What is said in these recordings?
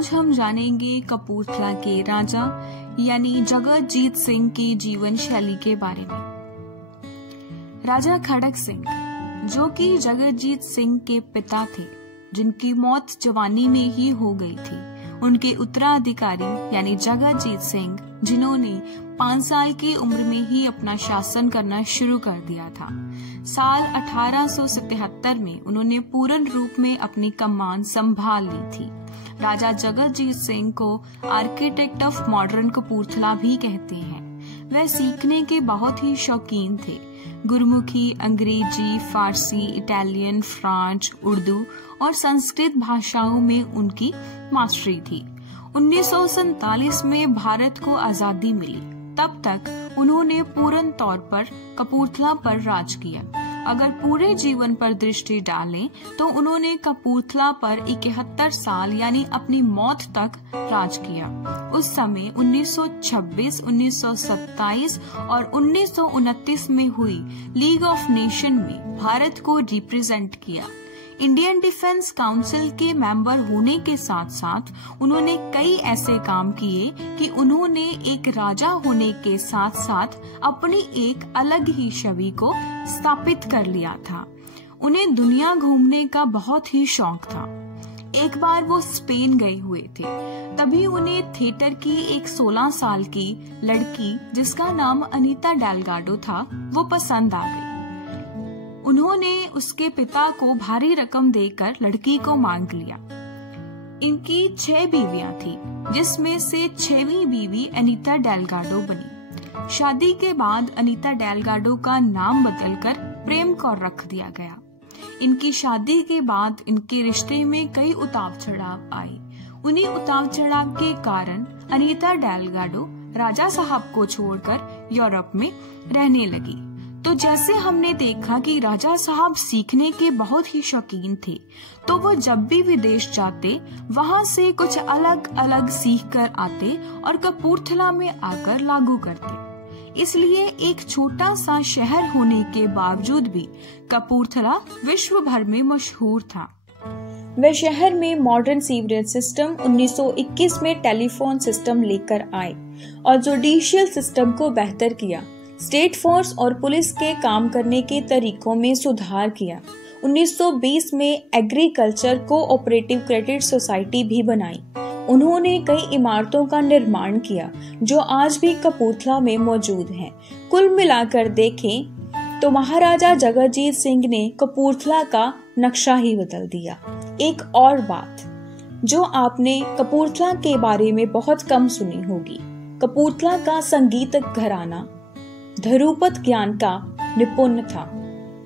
आज हम जानेंगे कपूरथला के राजा यानी जगतजीत सिंह की जीवन शैली के बारे में। राजा खड़क सिंह, जो कि जगतजीत सिंह के पिता थे, जिनकी मौत जवानी में ही हो गई थी, उनके उत्तराधिकारी यानी जगतजीत सिंह, जिन्होंने 5 साल की उम्र में ही अपना शासन करना शुरू कर दिया था। साल 1877 में उन्होंने पूर्ण रूप में अपनी कमान संभाल ली थी। राजा जगतजीत सिंह को आर्किटेक्ट ऑफ मॉडर्न कपूरथला भी कहते हैं। वह सीखने के बहुत ही शौकीन थे। गुरमुखी, अंग्रेजी, फारसी, इटालियन, फ्रांच, उर्दू और संस्कृत भाषाओं में उनकी मास्टरी थी। 1947 में भारत को आजादी मिली। तब तक उन्होंने पूर्ण तौर पर कपूरथला पर राज किया। अगर पूरे जीवन पर दृष्टि डालें तो उन्होंने कपूरथला पर 71 साल यानी अपनी मौत तक राज किया। उस समय 1926, 1927 और 1929 में हुई लीग ऑफ नेशन में भारत को रिप्रेजेंट किया। इंडियन डिफेंस काउंसिल के मेंबर होने के साथ साथ उन्होंने कई ऐसे काम किए कि उन्होंने एक राजा होने के साथ साथ अपनी एक अलग ही छवि को स्थापित कर लिया था। उन्हें दुनिया घूमने का बहुत ही शौक था। एक बार वो स्पेन गए हुए थे, तभी उन्हें थिएटर की एक 16 साल की लड़की, जिसका नाम अनीता डेलगाडो था, वो पसंद आ गई। उन्होंने उसके पिता को भारी रकम देकर लड़की को मांग लिया। इनकी 6 बीवियां थी, जिसमें से 6वीं बीवी अनीता डेलगाडो बनी। शादी के बाद अनीता डेलगाडो का नाम बदलकर प्रेम कौर रख दिया गया। इनकी शादी के बाद इनके रिश्ते में कई उतार चढ़ाव आए। उन्हीं उतार चढ़ाव के कारण अनीता डेलगाडो राजा साहब को छोड़कर यूरोप में रहने लगी। तो जैसे हमने देखा कि राजा साहब सीखने के बहुत ही शौकीन थे, तो वो जब भी विदेश जाते वहाँ से कुछ अलग अलग सीख कर आते और कपूरथला में आकर लागू करते। इसलिए एक छोटा सा शहर होने के बावजूद भी कपूरथला विश्व भर में मशहूर था। वे शहर में मॉडर्न सीवरेज सिस्टम, 1921 में टेलीफोन सिस्टम लेकर आए और जुडिशियल सिस्टम को बेहतर किया। स्टेट फोर्स और पुलिस के काम करने के तरीकों में सुधार किया। 1920 में एग्रीकल्चर कोऑपरेटिव क्रेडिट सोसाइटी भी बनाई। उन्होंने कई इमारतों का निर्माण किया जो आज भी कपूरथला में मौजूद हैं। कुल मिलाकर देखें तो महाराजा जगतजीत सिंह ने कपूरथला का नक्शा ही बदल दिया। एक और बात जो आपने कपूरथला के बारे में बहुत कम सुनी होगी, कपूरथला का संगीतक घराना ध्रुपद ज्ञान का निपुण था।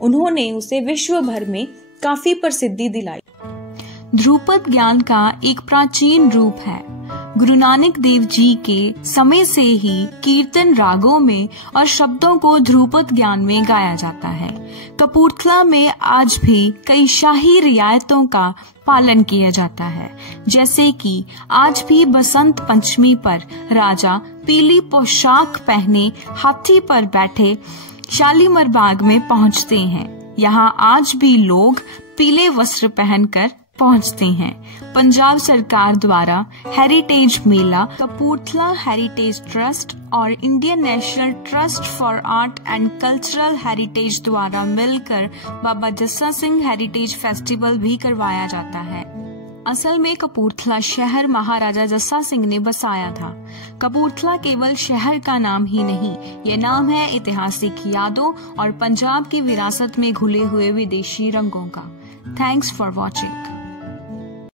उन्होंने उसे विश्व भर में काफी प्रसिद्धि दिलाई। ध्रुपद ज्ञान का एक प्राचीन रूप है। गुरु नानक देव जी के समय से ही कीर्तन रागों में और शब्दों को ध्रुपद ज्ञान में गाया जाता है। कपूरथला में आज भी कई शाही रियायतों का पालन किया जाता है, जैसे कि आज भी बसंत पंचमी पर राजा पीली पोशाक पहने हाथी पर बैठे शालीमार बाग में पहुंचते हैं। यहाँ आज भी लोग पीले वस्त्र पहनकर पहुंचते हैं। पंजाब सरकार द्वारा हेरिटेज मेला, कपूरथला हेरिटेज ट्रस्ट और Indian national trust for art and cultural heritage द्वारा मिलकर बाबा जस्सा सिंह हेरिटेज फेस्टिवल भी करवाया जाता है। असल में कपूरथला शहर महाराजा जस्सा सिंह ने बसाया था। कपूरथला केवल शहर का नाम ही नहीं, ये नाम है ऐतिहासिक यादों और पंजाब की विरासत में घुले हुए विदेशी रंगों का। Thanks for watching.